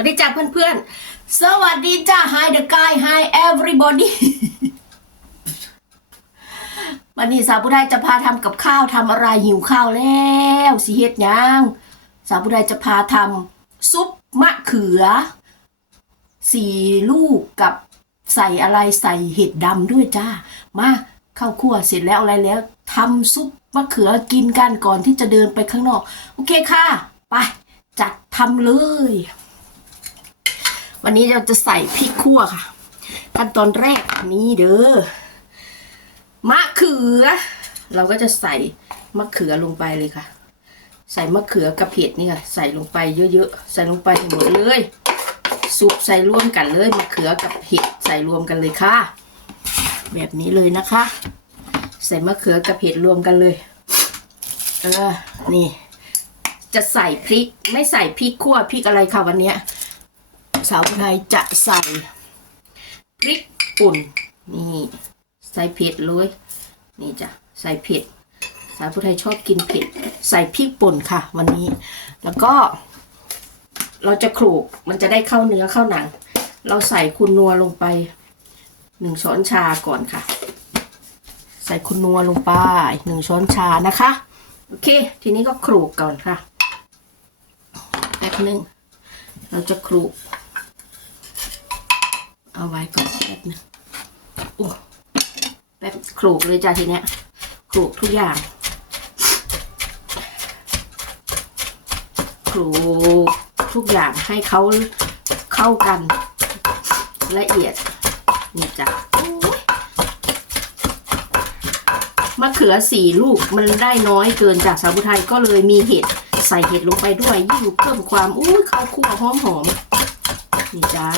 วัสดีจ้าเพื่อนๆ สวัสดีจ้า Hi the guy Hi everybody วันนี้สาวผู้ใดจะพาทำกับข้าวทำอะไรหิวข้าวแล้วสิเฮ็ดยังสาวผู้ใดจะพาทำซุปมะเขือสี่ลูกกับใส่อะไรใส่เห็ดดำด้วยจ้า มาเข้าครัวเสร็จแล้วอะไรแล้วทำซุปมะเขือกินกันก่อนที่จะเดินไปข้างนอก โอเคค่ะ ไป จัดทำเลย วันนี้เราจะใส่พริกขั่วค่ะ ขั้นตอนแรกนี่เด้อมะเขือ เราก็จะใส่มะเขือลงไปเลยค่ะ ใส่มะเขือกับเผ็ดนี่ค่ะ ใส่ลงไปเยอะๆ ใส่ลงไปห้หมดเลยซุปใส่รวมกันเลยมะเขือกับเห็ดใส่รวมกันเลยค่ะ แบบนี้เลยนะคะ ใส่มะเขือกับเห็ดรวมกันเลยเออนี่ จะใส่พริกไม่ใส่พริกขั่วพริกอะไรค่ะวันเนี้ย สาวไทยจะใส่พริกป่นนี่ใส่เผ็ดเลยนี่จ้ะใส่เผ็ด สาวไทยชอบกินเผ็ด ใส่พริกป่นค่ะ วันนี้ แล้วก็ เราจะโขลกมันจะได้เข้าเนื้อเข้าหนัง เราใส่คุณนัวลงไปหนึ่งช้อนชาก่อนค่ะ ใส่คุณนัวลงไปหนึ่งช้อนชานะคะ โอเค ทีนี้ก็โขลกก่อนค่ะแป๊บนึงเราจะโขลก เอาไว้ก่อนแป๊บหนึงโอ้แป๊บโขลกเลยจ้ะทีเนี้ยโขลกทุกอย่างโขลกทุกอย่างให้เขาเข้ากัน ละเอียดนี่จ้ะมะเขือสี่ลูกมันได้น้อยเกินจากสาวบุไทยก็เลยมีเห็ดใส่เห็ดลงไปด้วยยิ่งเพิ่มความอุ้ยข้าวคั่วหอมหอมนี่จ้า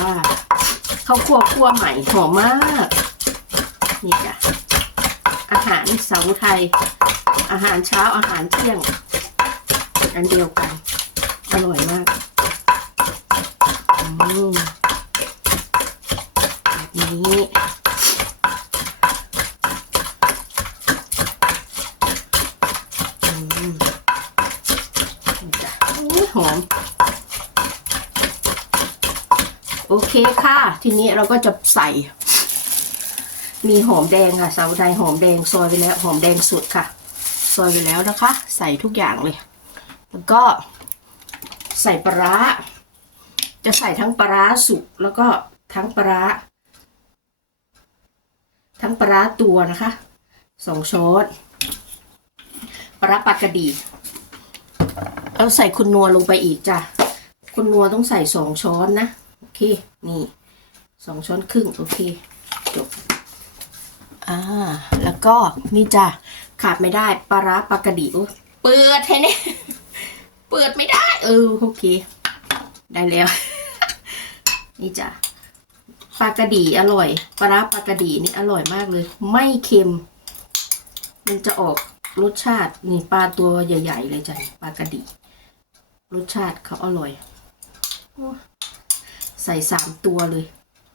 ข้าวคั่วคั่วใหม่หอมมาก นี่จ้ะอาหารสาวไทย อาหารเช้าอาหารเที่ยง อันเดียวกัน อร่อยมากอืมแบบนี้อืมนี่จ้ะอุ๊ยหอม โอเคค่ะ ทีนี้เราก็จะใส่ มีหอมแดงค่ะ เสาวไทยหอมแดงซอยไปแล้ว หอมแดงสุดค่ะ ซอยไปแล้วนะคะ ใส่ทุกอย่างเลย แล้วก็ใส่ปลาร้าจะใส่ทั้งปลาร้าสุกแล้วก็ทั้งปลาร้าทั้งปลาร้าตัวนะคะสองช้อนปลาร้าปลากระดีเอาใส่คุณนัวลงไปอีกจ้ะคุณนัวต้องใส่สองช้อนนะ โอเค นี่สองช้อนครึ่ง โอเค จบ อ่า แล้วก็นี่จ้ะ ขาดไม่ได้ปลาร้าปลากระดีโอ้เปิดให้เนี่ยเปิดไม่ได้ เออ โอเค ได้แล้ว นี่จ้ะปลากระดีอร่อยปลาร้าปลากระดีนี่อร่อยมากเลย ไม่เค็ม มันจะออกรสชาตินี่ปลาตัวใหญ่ ๆ เลยจ้ะปลากระดี รสชาติเขาอร่อยอ ใส่สามตัวเลย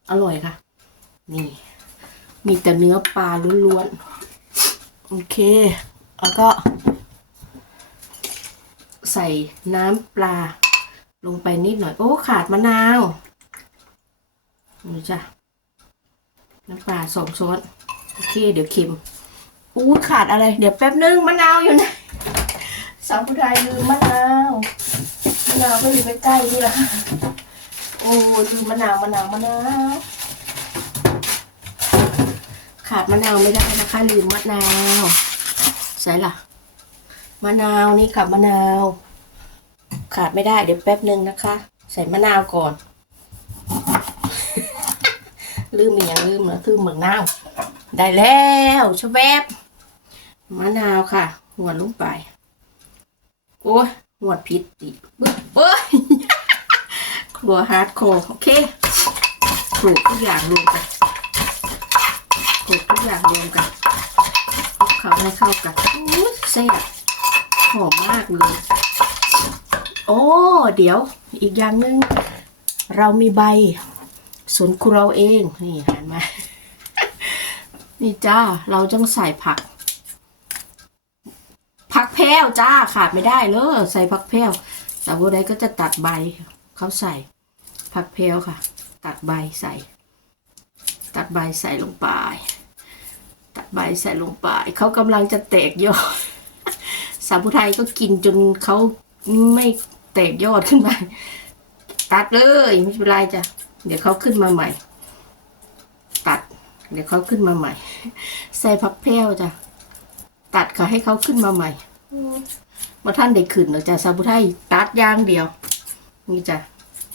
อร่อยค่ะ นี่ มีแต่เนื้อปลาล้วนๆ โอเค แล้วก็ ใส่น้ำปลา ลงไปนิดหน่อย โอ้ ขาดมะนาวนี่จ้ะ น้ำปลาสองช้อนโอเค เดี๋ยวเค็มอู้ขาดอะไร เดี๋ยวแป๊บนึงมะนาวอยู่ไหนสาวผู้ไทยลืมมะนาว มะนาวก็อยู่ใกล้ๆนี่แหละ อ้ลืมมะนาวมะนาวมะนาวขาดมะนาวไม่ได้นะคะลืมมะนาวใส่ล่ะมะนาวนี่ค่ะมะนาว ขาดไม่ได้เดี๋ยวแป๊บหนึ่งนะคะ ใส่มะนาวก่อน ลืมอีกอย่างลืมนะลืมเหมือนนาว ได้แล้วชะแวบมะนาวค่ะหัวดลงไป โอ้ยหัวดผิดติบึ๊บเอ้ย ครัวฮาร์ดโคอร์โอเคคลุกทุกอย่างรวมกันคลุกทุกอย่างรวมกันคลุกเคล้าให้เข้ากันอู้แซ่บหอมมากเลย โอ้ เดี๋ยวอีกอย่างหนึ่งเรามีใบสวนครัวเราเอง นี่ห็นไหมนี่จ้า เราต้องใส่ผัก ผักแพรวจ้าขาดไม่ได้เลยใส่ผักแพรวสาวบัวใดก็จะตัดใบเขาใส่ ผักเพลวค่ะ ตัดใบใส่ ตัดใบใส่ลงไป ตัดใบใส่ลงไป เขากำลังจะแตกยอด สาวผู้ไทยก็กินจนเขาไม่แตกยอดขึ้นมา ตัดเลยไม่เป็นไรจ้ะ เดี๋ยวเขาขึ้นมาใหม่ ตัด เดี๋ยวเขาขึ้นมาใหม่ ใส่ผักแพรวจ้ะ ตัดค่ะให้เขาขึ้นมาใหม่มาท่านได้ขึ้นหรอกจ้ะสาวผู้ไทยตัดอย่างเดียว นี่จ้ะ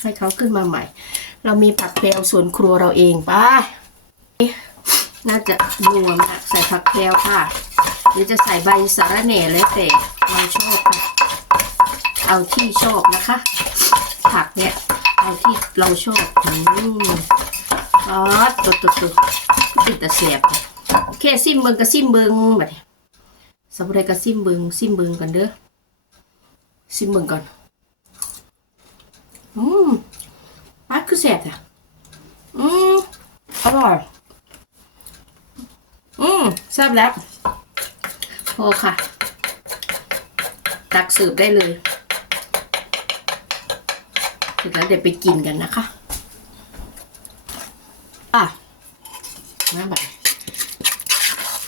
ให้เขาขึ้นมาใหม่ เรามีผักแพรวส่วนครัวเราเองไป้าน่าจะนัวมากใส่ผักแพรวค่ะหรือจะใส่ใบสาระแหน่แล้วแต่เราชอบค่ะเอาที่ชอบนะคะ ผักเนี่ยเอาที่เราชอบอืมอ๋อตัวตัวตัวติดแต่เสียบโอเคซิมเบิงกับซิมเบิงบัดนี้สมุไรกับซิมเบิงซิมเบิงกันเด้อซิมเบิงก่อน อืมปัดคือแสบอะอืมอร่อย อืมแซ่บแล้วพอค่ะ ตักเสิร์ฟได้เลยเสร็จแล้วเดี๋ยวไปกินกันนะคะ อะมาแบบ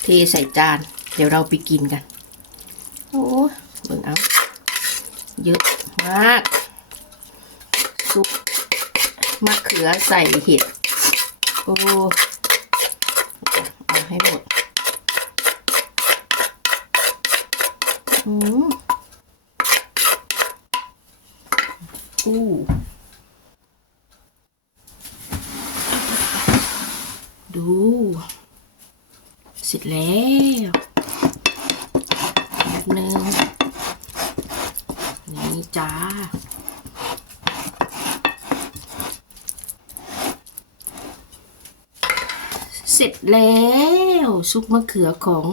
เทใส่จาน เดี๋ยวเราไปกินกัน โอ้ยเบิ่งเอา เยอะมาก ซุปมะเขือใส่เห็ดโอ้เอาให้หมดอืมอู้ดู เสร็จแล้วแบบหนึ่งนี่จ้า เส ร็จแล้ว ซุปมะเขือของ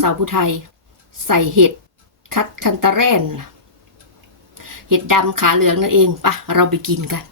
สาวผู้ไทย ใส่เห็ดคัดคันตาเรนเห็ดดำขาเหลืองนั่นเองปะเราไปกินกัน